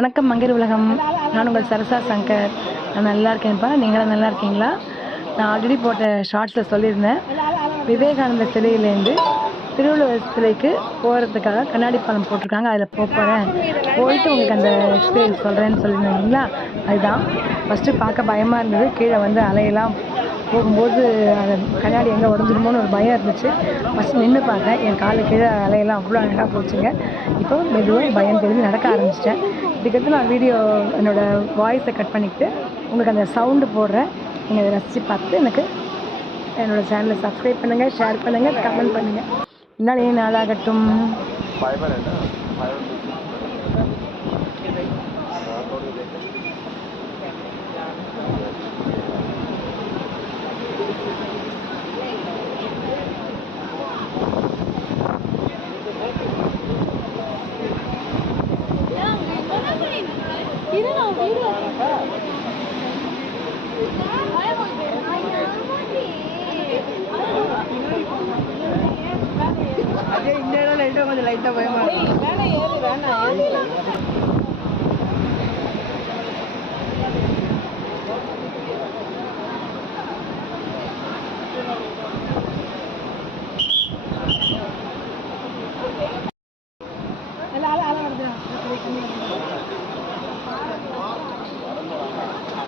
வணக்கம் மங்கர் உலகம். நான் உங்கள் சரசா சங்கர். நான் நல்லா இருக்கேன்ப்பா. நீங்களும் நல்லா இருக்கீங்களா? நான் ஆல்ரெடி போட்ட ஷார்ட்ஸில் சொல்லியிருந்தேன், விவேகானந்தர் சிலையிலேருந்து திருவள்ளுவர் சிலைக்கு போகிறதுக்காக கண்ணாடி பாலம் போட்டிருக்காங்க, அதில் போகிறேன், போயிட்டு உங்களுக்கு அந்த எக்ஸ்பீரியன்ஸ் சொல்கிறேன்னு சொல்லியிருந்தீங்களா? அதுதான். ஃபஸ்ட்டு பார்க்க பயமாக இருந்தது. கீழே வந்து அலையெல்லாம் போகும்போது அந்த கண்ணாடி எங்கே உடஞ்சிடுமோன்னு ஒரு பயம் இருந்துச்சு. ஃபஸ்ட்டு நின்று பார்த்தேன். என் காலு கீழே அலையெல்லாம் அவ்வளோ அழகாக போச்சுங்க. இப்போ மெதுவாக பயம் தெரிஞ்சு நடக்க ஆரம்பிச்சிட்டேன். இதுக்கடுத்து நான் வீடியோ என்னோடய வாய்ஸை கட் பண்ணிக்கிட்டு உங்களுக்கு அந்த சவுண்டு போடுறேன். நீங்கள் அதை ரசித்து பார்த்து எனக்கு என்னோடய சேனலை சப்ஸ்கிரைப் பண்ணுங்கள், ஷேர் பண்ணுங்கள், கமெண்ட் பண்ணுங்கள். இந்நாள் நாளாகட்டும். அஜய் இந்த இடம் லைட்டாக கொஞ்சம் லைட்டாக பயமா இருக்கு.